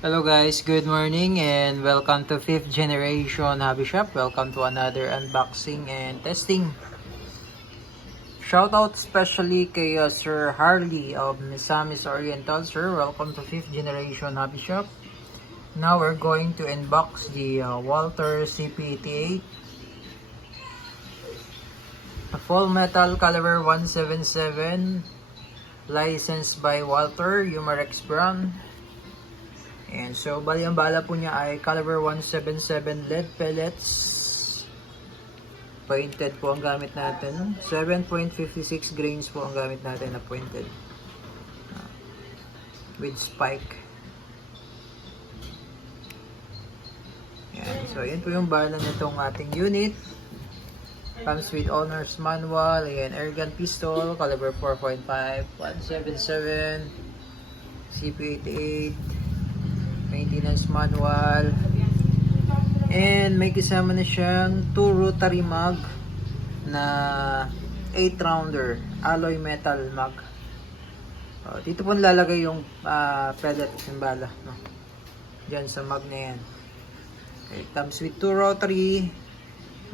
Hello guys, good morning and welcome to 5th generation hobby shop. Welcome to another unboxing and testing. Shoutout especially kay Sir Harley of Misamis Oriental. Sir, welcome to 5th generation hobby shop. Now we're going to unbox the Walther CP88. A full metal caliber 177, licensed by Walther, Umarex brand. And so, bali ang bala po niya ay caliber 177 lead pellets. Pointed po ang gamit natin. 7.56 grains po ang gamit natin na pointed. With spike. Yan. So, yun po yung bala nitong ating unit. Comes with owner's manual. Ayan, airgun pistol. Caliber 4.5. 177. CP88. Maintenance manual, and may kasama na siyang 2 rotary mag na 8 rounder alloy metal mag. Dito po nilalagay yung pellet ng bala, no? Diyan sa mag na yan. Okay, comes with 2 rotary.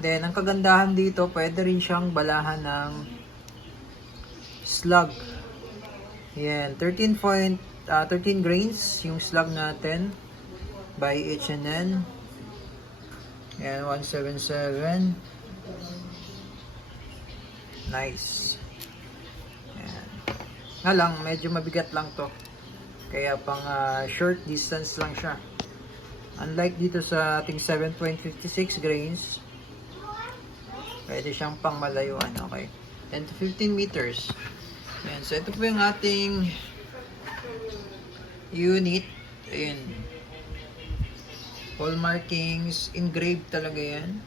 Then ang kagandahan dito, pwede rin siyang balahan ng slug. Yan, 13 grains yung slug natin by H&N. Yan, 177. Nice. Yan. Nga lang, medyo mabigat lang to. Kaya pang short distance lang siya. Unlike dito sa ating 7.56 grains, pwede siyang pang malayuan. Okay. 10 to 15 meters. Yan. So, ito po yung ating unit. Ayun. All markings, engraved talaga yan.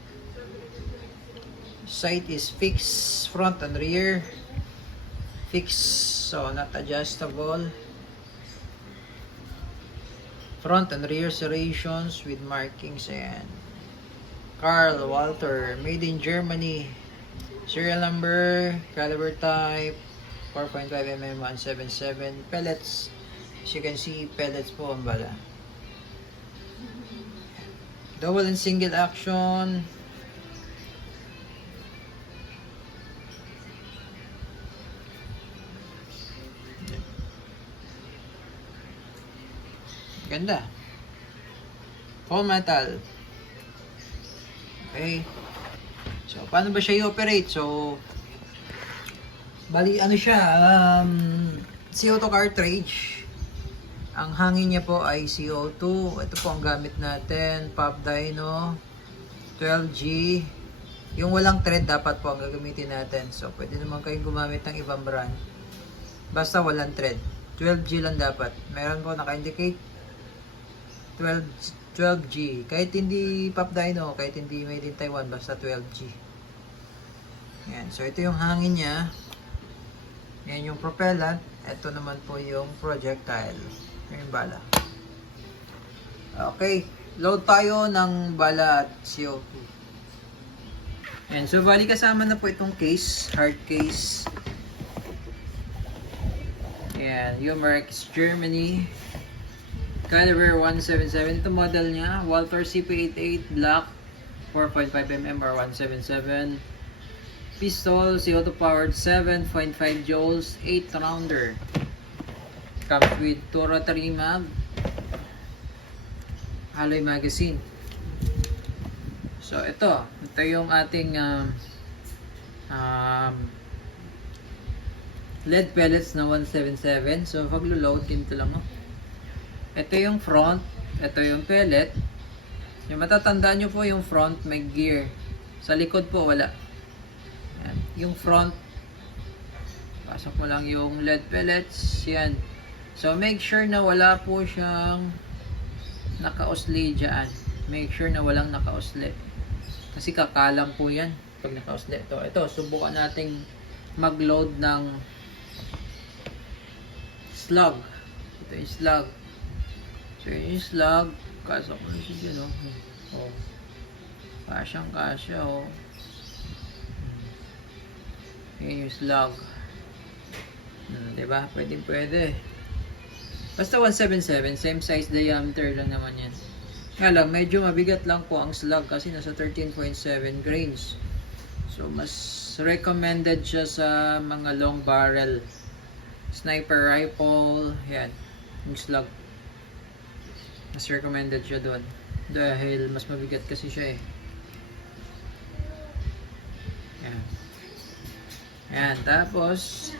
Sight is fixed, front and rear. Fixed, so not adjustable. Front and rear serrations with markings. Ayan. Karl Walther, made in Germany. Serial number, caliber type, 4.5mm 177 pellets. As you can see, pellets po ang bala. Double and single action. Ganda. Full metal. Okay. So, paano ba siya i-operate? So, bali ano siya, CO2 cartridge. Ang hangin niya po ay CO2. Ito po ang gamit natin. Pop Dyno 12G. Yung walang thread dapat po ang gagamitin natin. So, pwede naman kayong gumamit ng ibang brand. Basta walang thread. 12G lang dapat. Meron po naka-indicate 12G. Kahit hindi Pop Dyno, kahit hindi made in Taiwan, basta 12G. Yan. So, ito yung hangin niya. Yan yung propellant. Ito naman po yung projectile. Yung bala. Okay. Load tayo ng bala at CO2. And so, bali kasama na po itong case. Hard case. Ayan. Umarex Germany. Caliber 177. Ito model niya. Walther CP88 Black. 4.5mm or 177. Pistol. CO2 powered 7.5 joules. 8 rounder. Comes with 2 rotary mag, alloy magazine. So ito yung ating lead pellets na 177. So paglo-load ganito lang, no? Ito yung front, ito yung pellet. Yung matatandaan nyo po, yung front may gear, sa likod po wala. Yan. Yung front, pasok mo lang yung lead pellets. Yan. So, make sure na wala po siyang naka-usli dyan. Make sure na walang naka-usli. Kasi kakalang po yan pag naka-usli. Ito, subukan nating mag-load ng slug. Ito yung slug. So, yung slug, kasok mo na siya dyan, oh. Kasyang kasya, oh. Yan yung slug. Diba? Pwede. Basta 177, same size diameter lang naman yan. Nga lang, medyo mabigat lang po ang slug kasi nasa 13.7 grains. So, mas recommended siya sa mga long barrel. Sniper rifle, yan, yung slug. Mas recommended siya doon. Dahil mas mabigat kasi siya eh. Yan. Yan, tapos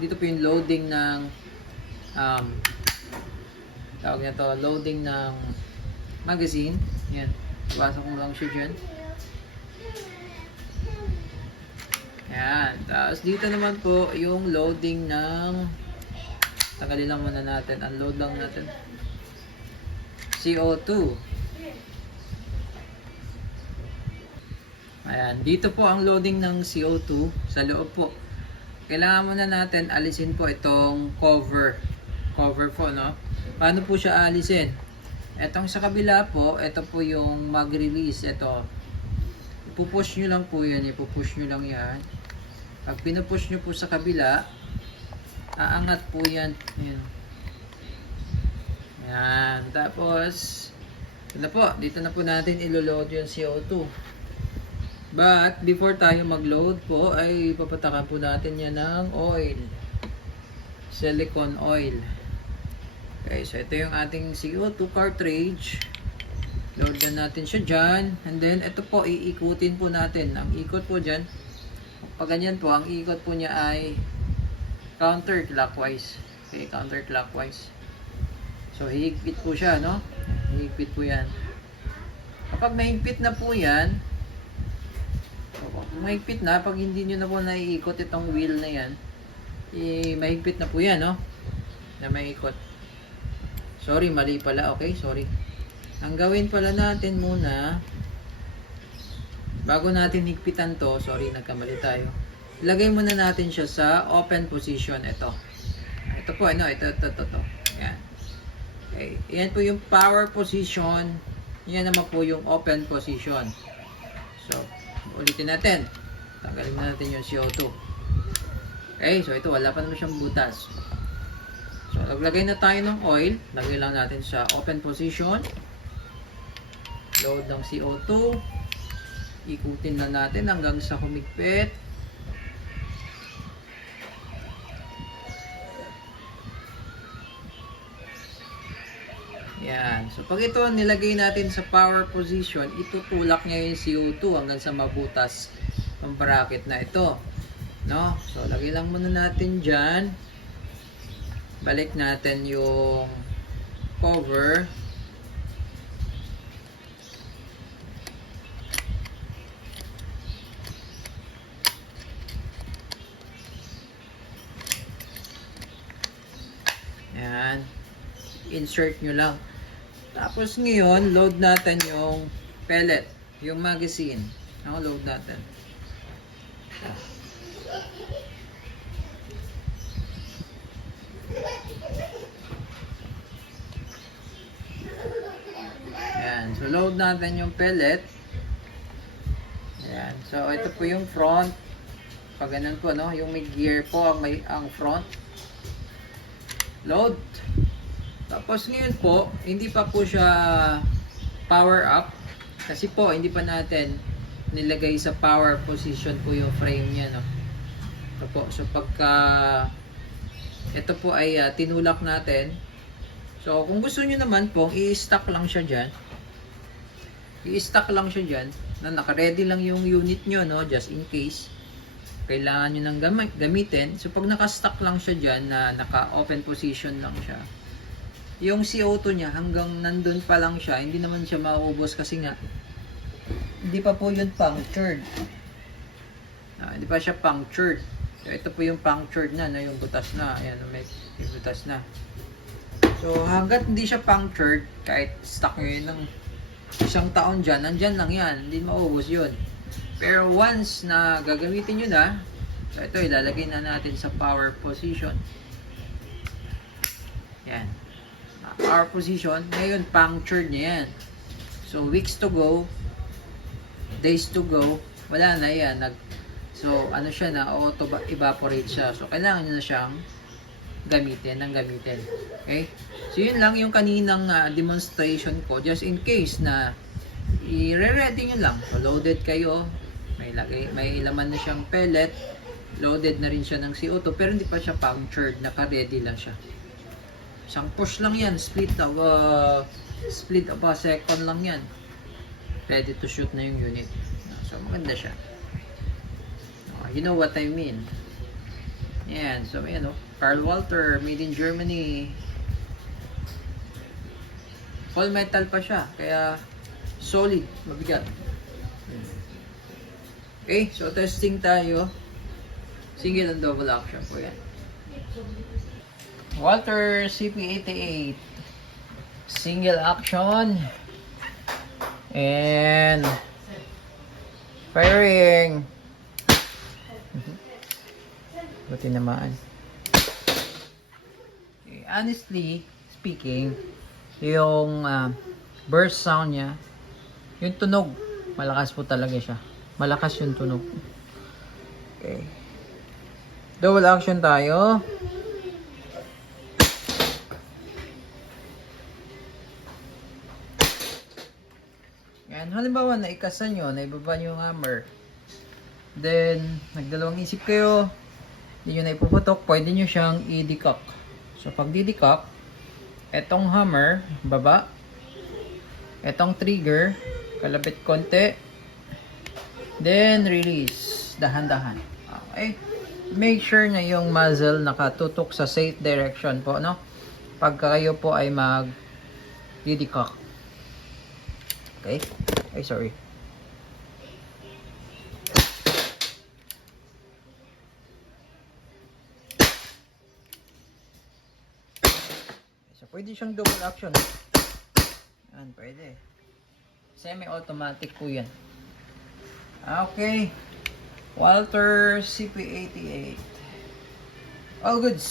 dito po yung loading ng tawag na to, loading ng magazine. Yan, pasok mo lang siya dyan. Yan, tapos dito naman po yung loading ng, tanggalin lang muna natin, unload lang natin, CO2. Ayan, dito po ang loading ng CO2 sa loob po. Kailangan muna natin alisin po itong cover po, no? Paano po siya alisin? Etong sa kabila po, ito po yung mag-release. Ito, ipupush nyo lang po yan, ipupush nyo lang yan. Pag pinupush nyo po sa kabila, aangat po yan. Ayan. Yan. Tapos, dito na po natin ilo-load yung CO2. But, before tayo mag-load po, ay papatakan po natin yan ng oil. Silicone oil. Okay, so ito yung ating CO2 cartridge. Load na natin siya dyan. And then, ito po, iikutin po natin. Ang ikot po dyan, pag ganyan po, ang ikot po niya ay counterclockwise. Okay, counterclockwise. So, hihigpit po siya, no? Hihigpit po yan. Kapag mahigpit na po yan, mahigpit na, pag hindi nyo na po naiikot itong wheel na yan, mahigpit na po yan, no? Na maiikot. Sorry, mali pala. Okay, sorry. Ang gawin pala natin muna, bago natin higpitan to, sorry, nagkamali tayo. Ilagay muna natin siya sa open position. Ito. Ito po, ano? Ito. Yan. Okay. Yan po yung power position. Yan naman po yung open position. So, ulitin natin. Tanggalin natin yung CO2. Okay, so ito, wala pa naman siyang butas. So, naglagay na tayo ng oil. Lagay lang natin sa open position. Load ng CO2. Ikutin na natin hanggang sa humigpit. Yan. So, pag ito nilagay natin sa power position, itutulak niya yung CO2 hanggang sa mabutas ng bracket na ito. No? So, lagay lang muna natin dyan. Balik natin yung cover. Yan. Insert nyo lang. Tapos ngayon, load natin yung pellet, yung magazine. Load natin. Yan. So, load natin yung pellet. Yan. So, ito po yung front. Pag ganun po, no? Yung may gear po, ang front. Load. Tapos ngayon po, hindi pa po siya power up. Kasi po, hindi pa natin nilagay sa power position po yung frame niya, no? Ito po. So, pagka ito po ay tinulak natin. So, kung gusto nyo naman po, i-stack lang siya dyan. I-stack lang siya dyan. Na naka-ready lang yung unit nyo, no? Just in case kailangan nyo nang gamitin. So, pag naka-stack lang siya dyan, na naka-open position lang siya, yung CO2 niya hanggang nandun pa lang siya, hindi naman siya maubos kasi nga hindi pa po yun punctured. Hindi pa siya punctured. So, ito po yung punctured na, yung butas na. Ayan, may butas na. So, hanggat hindi siya punctured, kahit stuck nyo yun ng isang taon dyan, nandyan lang yan. Hindi maubos yun. Pero once na gagamitin nyo na, so ito, ilalagay na natin sa power position. Yan. Power position. Ngayon, punctured niya yan. So, weeks to go, days to go, wala na yan. So, ano siya na auto evaporate siya. So, kailangan nyo na siyang gamitin. Okay? So, yun lang yung kaninang demonstration ko. Just in case na i-ready nyo lang. So, loaded kayo. May laman na siyang pellet. Loaded na rin siya ng CO2. Pero hindi pa siya punctured. Naka-ready lang siya. Isang push lang yan. Split of a second lang yan. Ready to shoot na yung unit. So, maganda siya. You know what I mean. Yan. So, yan o. Karl Walter, made in Germany. Full metal pa siya. Kaya, solid. Mabigat. Okay. So, testing tayo. Single and double action po yan. Walter CP88. Single action. And firing. Buti naman. Okay, honestly speaking, yung burst sound niya, yung tunog, malakas po talaga siya. Malakas yung tunog. Okay. Double action tayo. Yan, halimbawa naikasan nyo, naibaba nyo yung hammer. Then, nagdalawang isip kayo, hindi nyo na ipuputok, pwede nyo siyang i-decock. So, pag di-decock, etong hammer, baba. Etong trigger, kalapit konti. Then, release. Dahan-dahan. Okay. Make sure na yung muzzle nakatutok sa safe direction po, no? Pagka kayo po ay mag-decock. Okay? Ay, sorry. So, pwede siyang double action. Yan, pwede. Semi-automatic po yan. Okay. Walter CP88. All goods.